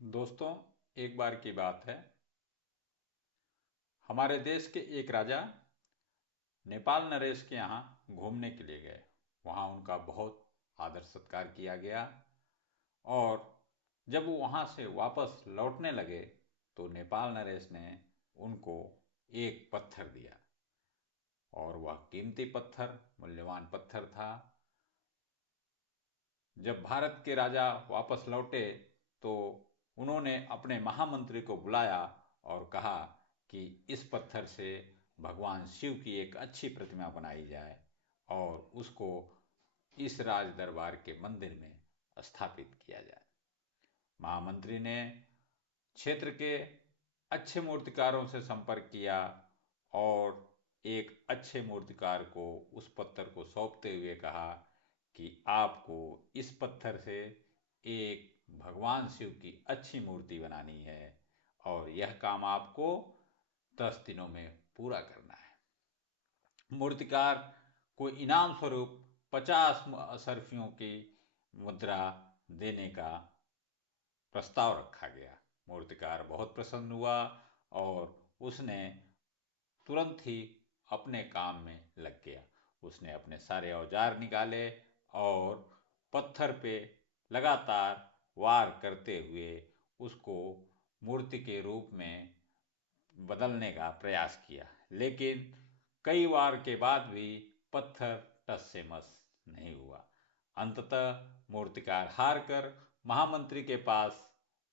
दोस्तों, एक बार की बात है। हमारे देश के एक राजा नेपाल नरेश के यहाँ घूमने के लिए गए। वहाँ उनका बहुत आदर सत्कार किया गया और जब वो वहाँ से वापस लौटने लगे तो नेपाल नरेश ने उनको एक पत्थर दिया और वह कीमती पत्थर, मूल्यवान पत्थर था। जब भारत के राजा वापस लौटे तो उन्होंने अपने महामंत्री को बुलाया और कहा कि इस पत्थर से भगवान शिव की एक अच्छी प्रतिमा बनाई जाए और उसको इस राज दरबार के मंदिर में स्थापित किया जाए। महामंत्री ने क्षेत्र के अच्छे मूर्तिकारों से संपर्क किया और एक अच्छे मूर्तिकार को उस पत्थर को सौंपते हुए कहा कि आपको इस पत्थर से एक भगवान शिव की अच्छी मूर्ति बनानी है और यह काम आपको 10 दिनों में पूरा करना है। मूर्तिकार को इनाम स्वरूप 50 असरफियों की मुद्रा देने का प्रस्ताव रखा गया। मूर्तिकार बहुत प्रसन्न हुआ और उसने तुरंत ही अपने काम में लग गया। उसने अपने सारे औजार निकाले और पत्थर पे लगातार वार करते हुए उसको मूर्ति के रूप में बदलने का प्रयास किया, लेकिन कई वार के बाद भी पत्थर टस से मस नहीं हुआ। अंततः मूर्तिकार हार कर महामंत्री के पास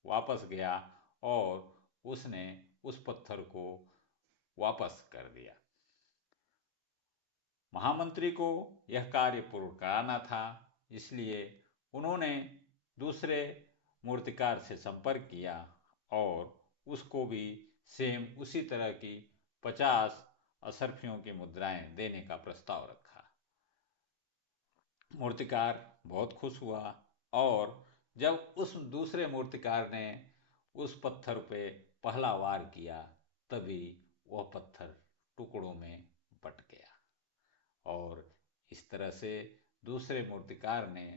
वापस गया और उसने उस पत्थर को वापस कर दिया। महामंत्री को यह कार्य पूर्ण कराना था, इसलिए उन्होंने दूसरे मूर्तिकार से संपर्क किया और उसको भी सेम उसी तरह की 50 असरफियों की मुद्राएं देने का प्रस्ताव रखा। मूर्तिकार बहुत खुश हुआ और जब उस दूसरे मूर्तिकार ने उस पत्थर पे पहला वार किया तभी वह पत्थर टुकड़ों में बट गया और इस तरह से दूसरे मूर्तिकार ने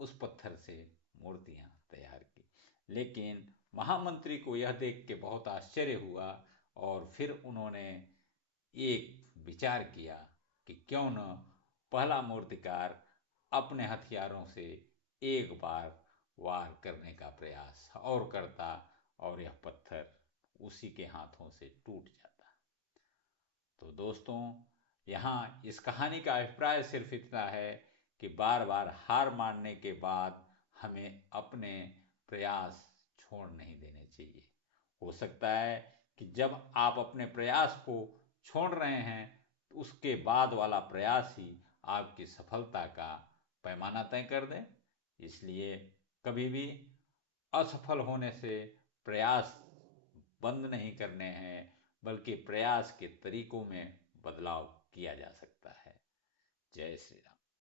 उस पत्थर से मूर्तियां तैयार की। लेकिन महामंत्री को यह देख के बहुत आश्चर्य हुआ और फिर उन्होंने एक विचार किया कि क्यों न पहला मूर्तिकार अपने हथियारों से एक बार वार करने का प्रयास और करता और यह पत्थर उसी के हाथों से टूट जाता। तो दोस्तों, यहाँ इस कहानी का अभिप्राय सिर्फ इतना है कि बार बार हार मानने के बाद हमें अपने प्रयास छोड़ नहीं देने चाहिए। हो सकता है कि जब आप अपने प्रयास को छोड़ रहे हैं तो उसके बाद वाला प्रयास ही आपकी सफलता का पैमाना तय कर दे। इसलिए कभी भी असफल होने से प्रयास बंद नहीं करने हैं, बल्कि प्रयास के तरीकों में बदलाव किया जा सकता है। जय श्री राम।